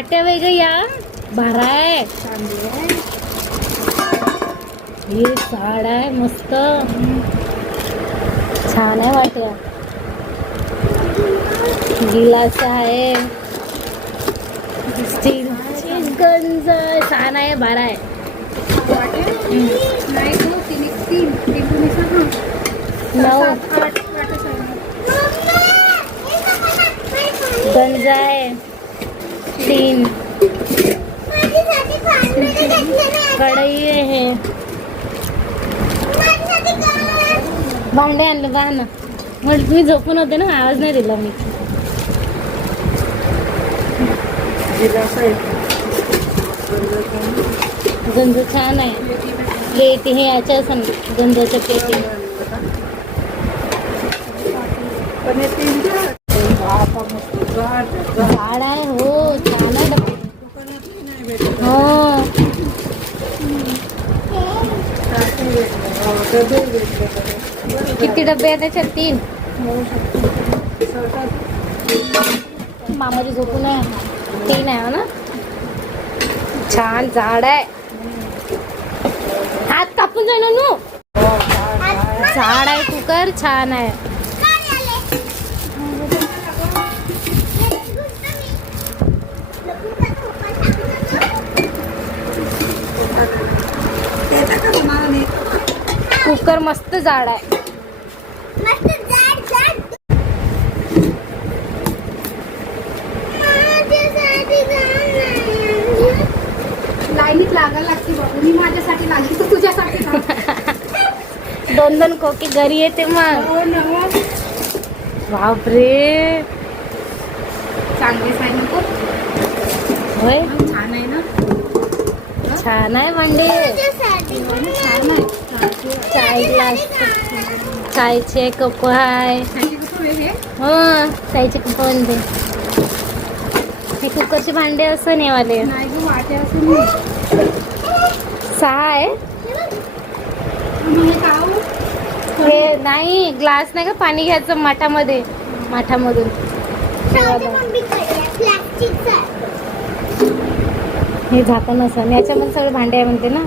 वाट्या वेगळ्या या. भराय हे झाड आहे मस्त. छान आहे वाट्या. गिलास आहे. गंज छान आहे भारा आहे. नाही नऊ. आहे. गंज आहे. तीन. कढई आहे. भांडे आणले बा ना. मग मी झोपून होते ना आवाज नाही दिला मी. गंज छान आहे. प्लेटी हे याच्या असं गंजाच्या प्लेटी पण हे तीन द्या. बापा, मस्त गार, गार. झाड आहे हो छान आहे डबे. दुकानातही नाही भेटत. हो. किती डबे आहेत त्याच्यात तीन. मामाची झोपून आहे तीन आहे हो ना? छान झाड आहे. हात कापून जाईल नू झाड आहे कुकर छान आहे. कुकर मस्त झाड आहे. लाईनीत लागायला लागते मी माझ्यासाठी लागली तुझ्यासाठी. दोन दोन कोकी घरी येते मग. हो. बापरे. चांगली होय? छान आहे ना? छान आहे आहे चायचे कप आहे हे हो कप म्हणते हे कुकरचे भांडे असं नेवाले सहा आहे. हे? हे नाही ग्लास नाही का पाणी घ्यायचं माठामध्ये. माठामधून. हे झाकण असं. याच्यामध्ये सगळे भांडे आहे म्हणते ना.